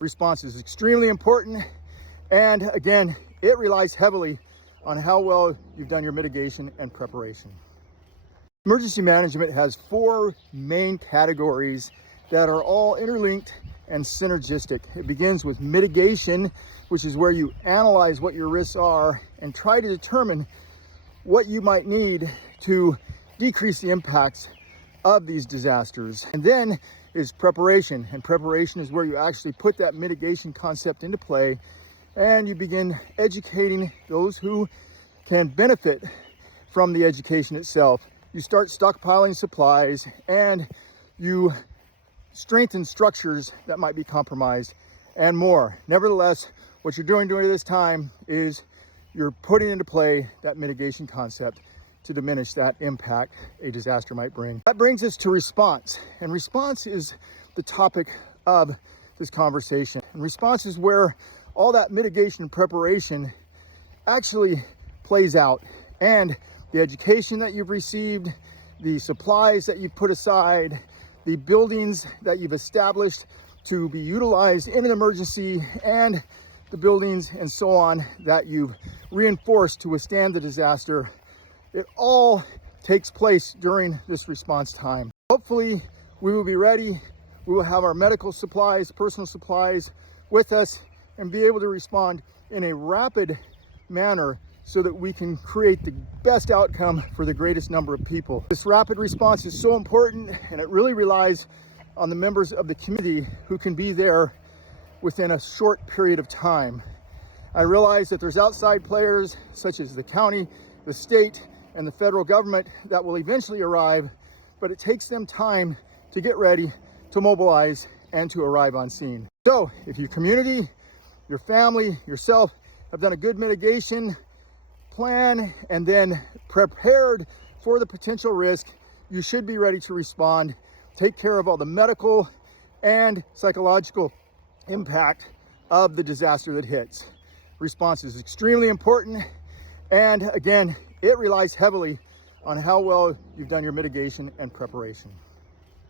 Response is extremely important, and again, it relies heavily on how well you've done your mitigation and preparation. Emergency management has four main categories that are all interlinked and synergistic. It begins with mitigation, which is where you analyze what your risks are and try to determine what you might need to decrease the impacts of these disasters. And then is preparation, and preparation is where you actually put that mitigation concept into play and you begin educating those who can benefit from the education itself. You start stockpiling supplies and you strengthen structures that might be compromised and more. Nevertheless, what you're doing during this time is you're putting into play that mitigation concept to diminish that impact a disaster might bring. That brings us to response, and response is the topic of this conversation. And response is where all that mitigation and preparation actually plays out, and the education that you've received, the supplies that you've put aside, the buildings that you've established to be utilized in an emergency, and the buildings and so on that you've reinforced to withstand the disaster. It all takes place during this response time. Hopefully we will be ready. We will have our medical supplies, personal supplies with us, and be able to respond in a rapid manner so that we can create the best outcome for the greatest number of people. This rapid response is so important, and it really relies on the members of the community who can be there within a short period of time. I realize that there's outside players such as the county, the state, and the federal government that will eventually arrive, but it takes them time to get ready, to mobilize, and to arrive on scene. So if your community, your family, yourself have done a good mitigation plan and then prepared for the potential risk, you should be ready to respond, take care of all the medical and psychological impact of the disaster that hits. Response is extremely important, and again, it relies heavily on how well you've done your mitigation and preparation.